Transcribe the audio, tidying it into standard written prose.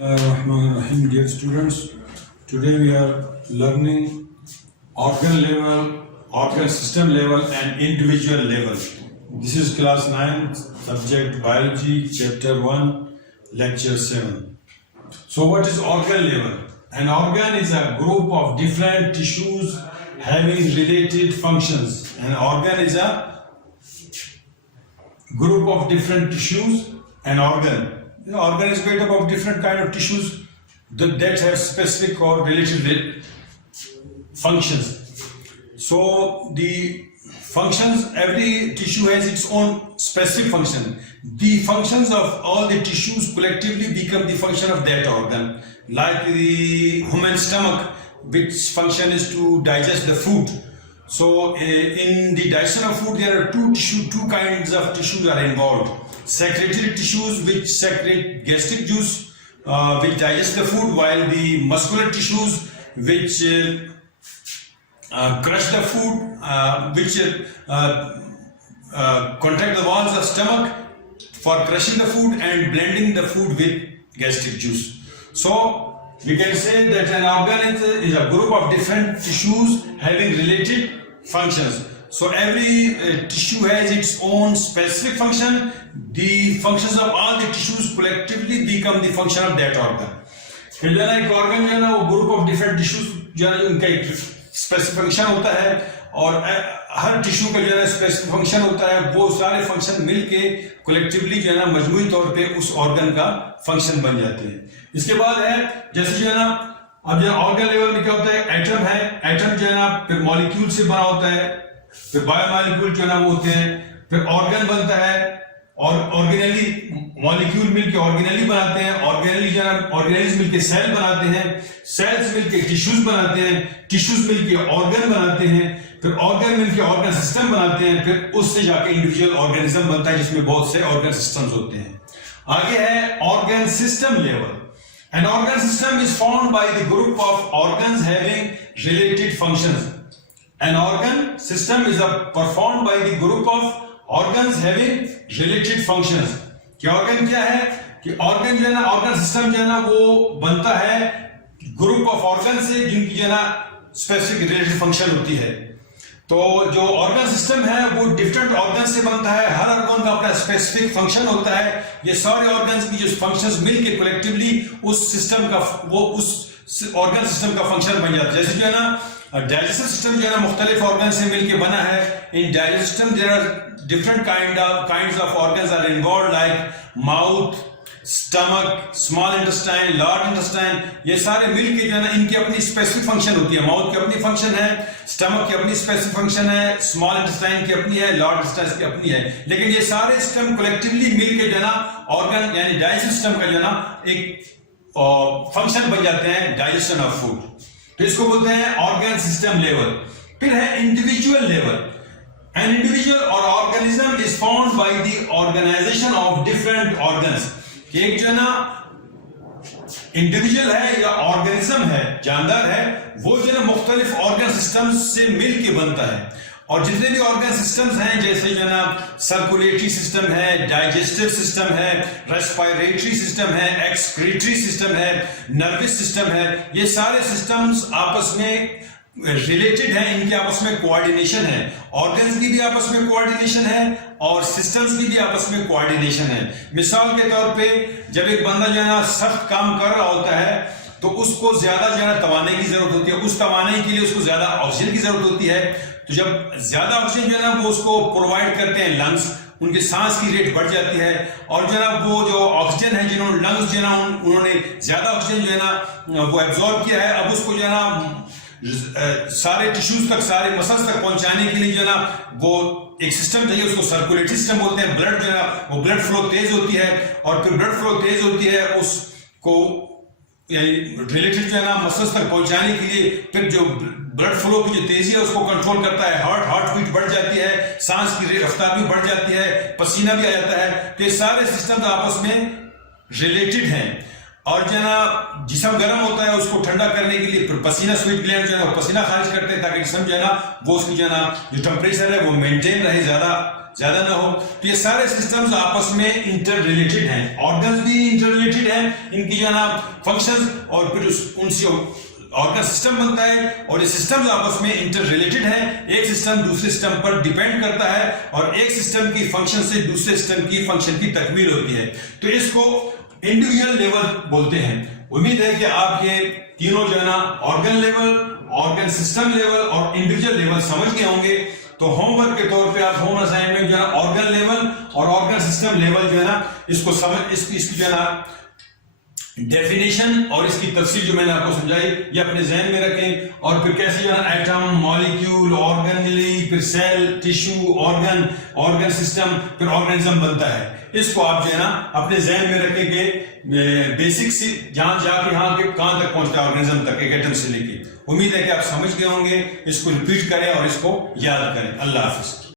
Rahim, dear students, today we are learning organ level, organ system level and individual level. This is class 9, subject biology, chapter 1, lecture 7. So what is organ level? An organ is a group of different tissues having related functions. An organ is a group of different tissues. An organ. The organ is made up of different kind of tissues that have specific or related functions. So the functions, every tissue has its own specific function. The functions of all the tissues collectively become the function of that organ. Like the human stomach, which function is to digest the food. So in the digestion of food, there are two kinds of tissues are involved. Secretory tissues which secrete gastric juice, which digest the food, while the muscular tissues which crush the food, which contract the walls of stomach for crushing the food and blending the food with gastric juice. So we can say that an organ is a group of different tissues having related functions. So every tissue has its own specific function. The functions of all the tissues collectively become the function of that organ. फिर जो है ना एक organ जो है ना वो group of different tissues जो है उनका एक specific function होता है और हर tissue का जो है specific function होता है, वो सारे function मिलके collectively जो है ना मजमूई तौर पे उस organ का function बन जाते हैं. इसके बाद है जैसे जो है ना अब जो organ level में क्या होता है, atom है, atom जो है ना फिर molecule से बना होता है, फिर बायोमॉलिक्यूल जो है ना वो होते हैं, फिर ऑर्गन बनता है और ऑर्गेनेली मॉलिक्यूल मिलके ऑर्गेनेली बनाते हैं, ऑर्गेनेली जो है ऑर्गेनेल्स मिलके सेल बनाते हैं, सेल्स मिलके टिश्यूज बनाते हैं, टिश्यूज मिलके ऑर्गन बनाते हैं, फिर ऑर्गन मिलके ऑर्गन सिस्टम बनाते हैं, फिर उससे जाके इंडिविजुअल ऑर्गेनिज्म बनता है जिसमें बहुत से ऑर्गन सिस्टम्स होते हैं. आगे है organ system level. An organ system is formed by the group of organs having related functions. An organ system is performed by the group of organs having related functions. कि organ क्या है कि organ जो है ना organ system जो है ना वो बनता है group of organ से जिनकी जो है ना specific related function होती है. तो जो organ system है वो different organs से बनता है, हर organ का अपना specific function होता है. ये सारे organs की जो functions मिलके collectively उस system का वो उस organ system का function बन जाता है. जैसे जो है ना डाइजेस्टिव सिस्टम जो है ना मुख्तलिफ ऑर्गन से मिलके बना है. In digestive system there are different kinds of organs are involved like mouth, stomach, small intestine, large intestine. ये सारे मिलके जो है ना इनकी अपनी स्पेसिफिक फंक्शन होती है. माउथ की अपनी फंक्शन है, स्टमक की अपनी स्पेसिफिक फंक्शन है, स्मॉल इंटेस्टाइन की अपनी है, लार्ज इंटेस्टाइन की अपनी है. लेकिन ये सारे सिस्टम कलेक्टिवली मिलके जो है ना ऑर्गन यानी डाइजेस्टिव सिस्टम का जो है ना एक फंक्शन बन जाते हैं डाइजेशन ऑफ फूड. तो इसको बोलते हैं ऑर्गन सिस्टम लेवल. फिर है इंडिविजुअल लेवल. एन इंडिविजुअल और organism is found by the organization of different organs. एक जो है ना इंडिविजुअल है या ऑर्गेनिज्म है, जानदार है, वो जो है मुख्तलिफ ऑर्गन सिस्टम्स से मिलके बनता है. और जितने भी ऑर्गन सिस्टम्स हैं जैसे जो है ना सर्कुलेटरी सिस्टम है, डाइजेस्टिव सिस्टम है, रेस्पिरेटरी सिस्टम है, एक्सक्रीटरी सिस्टम है, नर्वस सिस्टम है, ये सारे सिस्टम्स आपस में रिलेटेड हैं, इनके आपस में कोऑर्डिनेशन है. ऑर्गन्स की भी आपस में कोऑर्डिनेशन है और सिस्टम्स की भी आपस में कोऑर्डिनेशन है. मिसाल के तौर पे जब एक बंदा जो है ना सख्त काम कर रहा होता है तो उसको ज्यादा जो है ना तवाने की जरूरत होती है. उस तवाने के लिए उसको ज्यादा ऑक्सीजन की जरूरत होती है. तो जब ज्यादा ऑक्सीजन जो है ना वो उसको प्रोवाइड करते हैं लंग्स, उनके सांस की रेट बढ़ जाती है. और जो है ना वो जो ऑक्सीजन है जिन्होंने लंग्स जो है ना उन्होंने ज्यादा ऑक्सीजन जो है ना वो एब्जॉर्ब किया है, अब उसको जो है ना सारे टिश्यूज तक, सारे मसल्स तक पहुंचाने के लिए जो है ना वो एक सिस्टम चाहिए, उसको सर्कुलेटरी सिस्टम बोलते हैं. ब्लड जो है ना वो ब्लड फ्लो तेज होती है और फिर ब्लड फ्लो तेज होती है उसको यानी रिलेटेड जो है ना मसल्स तक पहुंचाने के लिए. फिर जो ब्लड फ्लो की जो तेजी है उसको कंट्रोल करता है, हार्ट बीट बढ़ जाती है, सांस की रफ्तार भी बढ़ जाती है, पसीना भी आ जाता है. तो ये सारे सिस्टम आपस में रिलेटेड हैं. और जो है ना जिस्म गर्म होता है उसको ठंडा करने के लिए फिर पसीना, स्वीट ग्लैंड जो है वो पसीना खारिज करते हैं ताकि जिस्म जो है ना वो उसकी जो है ना जो टेम्परेचर है वो मेंटेन रहे, ज्यादा ना हो। तो ये सारे सिस्टम्स आपस में इंटर रिलेटेड हैं, ऑर्गन्स भी इंटर रिलेटेड हैं, इनकी जो है ना फंक्शंस, और फिर उनसे ऑर्गन सिस्टम बनता है, और ये सिस्टम्स आपस में इंटर रिलेटेड हैं। एक सिस्टम दूसरे सिस्टम पर डिपेंड करता है और एक सिस्टम की फंक्शन से दूसरे सिस्टम की फंक्शन की तकमील होती है। तो इसको इंडिविजुअल लेवल बोलते हैं। उम्मीद है कि आप ये तीनों जो है ना organ level, organ system level और इंडिविजुअल लेवल समझ गए होंगे। तो होमवर्क के तौर पे आप होम असाइनमेंट जो है ऑर्गन लेवल और ऑर्गन सिस्टम लेवल जो है ना इसको इसकी जो है ना डेफिनेशन और इसकी तफसील जो मैंने आपको समझाई ये अपने जहन में रखें, और फिर कैसे जो है एटम, मॉलिक्यूल, ऑर्गेनेली, फिर सेल, टिश्यू, ऑर्गन सिस्टम, फिर ऑर्गेनिज्म बनता है। इसको आप जो है ना अपने जहन में रखें कि बेसिक से जहां जाके कहां तक पहुंचता है ऑर्गेनिज्म तक, एक एटम से लेके। उम्मीद है कि आप समझ गए होंगे। इसको रिपीट करें और इसको याद करें। अल्लाह हाफिज।